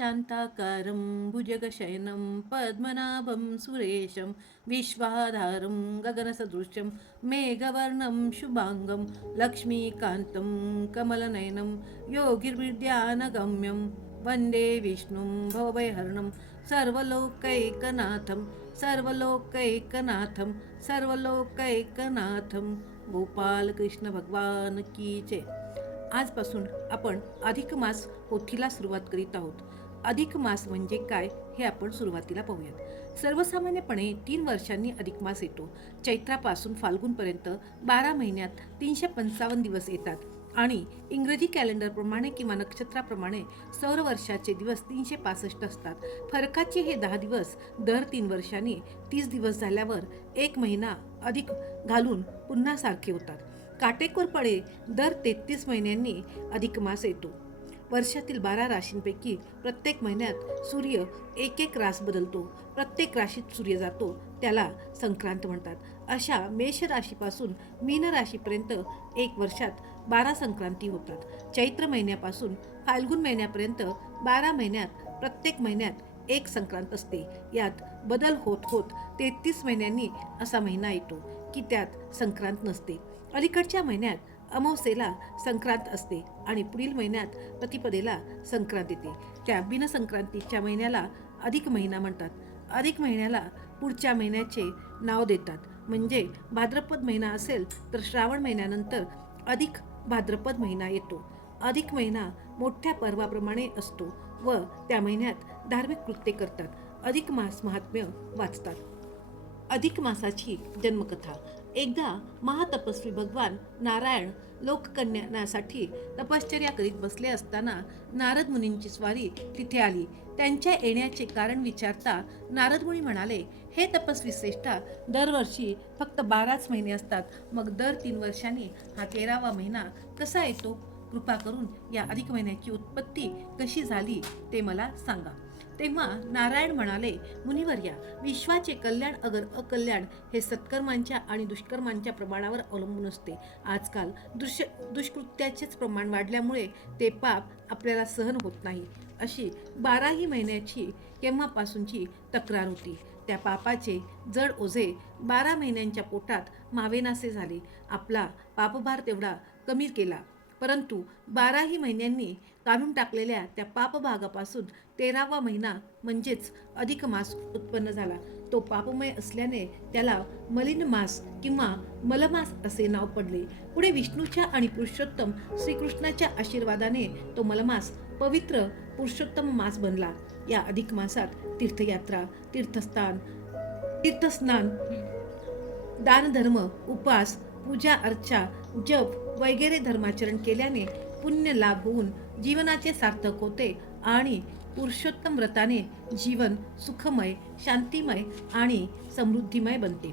शान्ताकारं भुजगशयनं पद्मनाभं सुरेशं विश्वाधारं गगनसदृशं मेघवर्णं शुभाङ्गं लक्ष्मीकान्तं कमलनयनं योगिर्विद्यानगम्यं वन्दे विष्णुं भवभयहरणं सर्वलोकैकनाथं सर्वलोकैकनाथं सर्वलोकैकनाथं गोपाल कृष्ण भगवान की जय. आजपासून आपण अधिक मास पोथीला सुरुवात करीत आहोत. अधिक मास म्हणजे काय हे आपण सुरुवातीला पाहूयात. सर्वसामान्यपणे 3 वर्षांनी अधिक मास येतो. चैत्रापासून फाल्गुनपर्यंत 12 महिन्यात 355 दिवस येतात आणि इंग्रजी कॅलेंडरप्रमाणे किंवा नक्षत्राप्रमाणे सौर वर्षाचे दिवस 365 असतात. फरकाचे हे 10 दिवस दर 3 वर्षांनी 30 दिवस झाल्यावर एक महिना अधिक घालून पुन्हा सारखे होतात. काटेकोरपणे दर 33 महिन्यांनी अधिक मास येतो. वर्षातील 12 राशींपैकी प्रत्येक महिन्यात सूर्य एक एक रास बदलतो. प्रत्येक राशीत सूर्य जातो त्याला संक्रांत म्हणतात. अशा मेष राशीपासून मीन राशीपर्यंत एक वर्षात 12 संक्रांती होतात. चैत्र महिन्यापासून फाल्गुन महिन्यापर्यंत 12 महिन्यात प्रत्येक महिन्यात एक संक्रांत असते. यात बदल होत होत 33 महिन्यांनी असा महिना येतो की त्यात संक्रांत नसते. अलीकडच्या महिन्यात अमावस्येला संक्रांत असते आणि पुढील महिन्यात प्रतिपदेला संक्रांत येते. त्या बिनसंक्रांतीच्या महिन्याला अधिक महिना म्हणतात. अधिक महिन्याला पुढच्या महिन्याचे नाव देतात. म्हणजे भाद्रपद महिना असेल तर श्रावण महिन्यानंतर अधिक भाद्रपद महिना येतो. अधिक महिना मोठ्या पर्वाप्रमाणे असतो व त्या महिन्यात धार्मिक कृत्ये करतात. अधिक मास महात्म्य वाचतात. अधिक मासाची जन्मकथा. एकदा महातपस्वी भगवान नारायण लोककल्याणासाठी तपश्चर्या करीत बसले असताना नारद मुनींची स्वारी तिथे आली. त्यांच्या येण्याचे कारण विचारता नारद मुनी म्हणाले, हे तपस्वी श्रेष्ठा, दरवर्षी फक्त 12च महिने असतात, मग दर 3 वर्षांनी हा 13वा महिना कसा येतो? कृपा करून या अधिक महिन्याची उत्पत्ती कशी झाली ते मला सांगा. तेव्हा नारायण म्हणाले, मुनिवर्या, विश्वाचे कल्याण अगर अकल्याण हे सत्कर्मांच्या आणि दुष्कर्मांच्या प्रमाणावर अवलंबून असते. आजकाल दुष्कृत्याचेच प्रमाण वाढल्यामुळे ते पाप आपल्याला सहन होत नाही. अशी 12ही महिन्याची केव्हापासूनची तक्रार होती. त्या पापाचे जड ओझे 12 महिन्यांच्या पोटात मावेनासे झाले. आपला पापभार तेवढा कमी केला, परंतु 12ही महिन्यांनी काढून टाकलेल्या त्या पापभागापासून 13वा महिना म्हणजेच अधिक मास उत्पन्न झाला. तो पापमय असल्याने त्याला मलिन मास किंवा मलमास असे नाव पडले. पुढे विष्णूच्या आणि पुरुषोत्तम श्रीकृष्णाच्या आशीर्वादाने तो मलमास पवित्र पुरुषोत्तम मास बनला. या अधिक मासात तीर्थयात्रा, तीर्थस्नान, दानधर्म, उपास, पूजा अर्चा, जप वगैरे धर्माचरण केल्याने पुण्य लाभ होऊन जीवनाचे सार्थक होते आणि पुरुषोत्तम व्रताने जीवन सुखमय, शांतिमय आणि समृद्धिमय बनते.